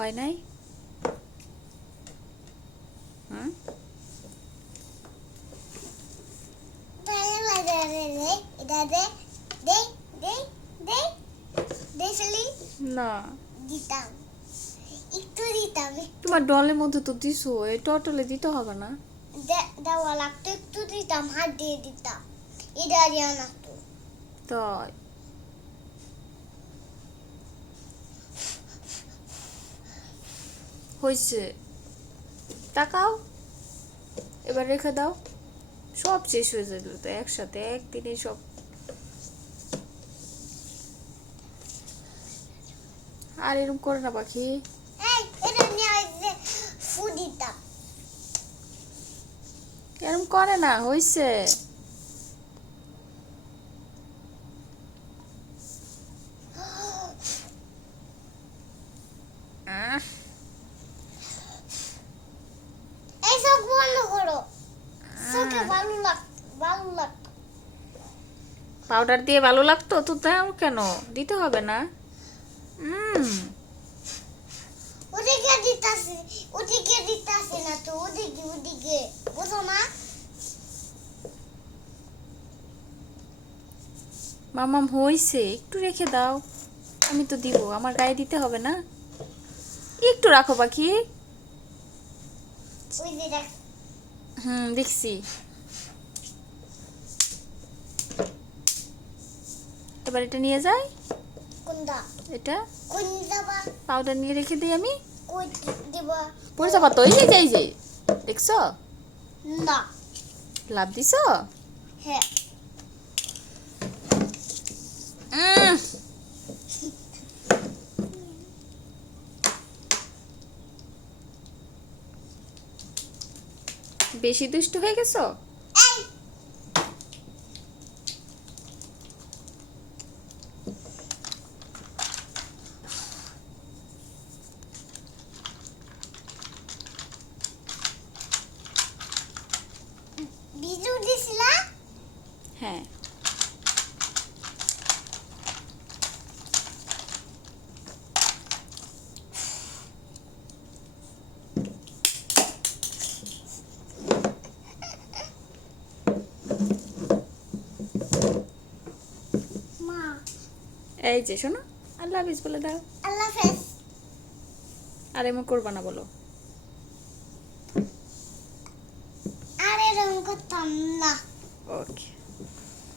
হয় নাই? হুম না, তোমার ডলের মধ্যে তো দিছো, এই টটলে দিতে হবে না। দেওয়া লাগতো, একটু দিতাম, হাত দিয়ে দিতাম, এটা দিয়ে আনাতো। তাই হয়েছে, তাকাও, এবার রেখে দাও। সব শেষ হয়ে যাবে তো একসাথে, একদিনে সব। আর এরকম করে না পাখি, এটা নিয়ে ফু দিতাম। এরকম করে না, হয়েছে। এই সব বন্ধ করো, চোখে ভালো লাগতো। পাউডার দিয়ে ভালো লাগতো তো, দাও কেন, দিতে হবে না। ওদিকে দিতাছি না তো, ওদিকে বুঝো না। মামাম হয়েছে, একটু রেখে দাও। আমি তো দিব, আমার গায়ে দিতে হবে না। একটু রাখো পাখি। দেখছি। এবার এটা নিয়ে যাই, কোনটা এটা কোনটা পাউডার নিয়ে রেখে দিই আমি। কই দিব? পড়ে যাবা তো, এই যে দেখছো, না, লাভ দিছো। হ্যাঁ। বেশি দুষ্ট হয়ে গেছো। বিজু দিছিলা? হ্যাঁ, মা, এই যে শোনো, আল্লাহ হাফিজ বলে দাও। আল্লাহ হাফেজ। আর এমন করবা না বলো। আর এরকম করতাম না। ওকে।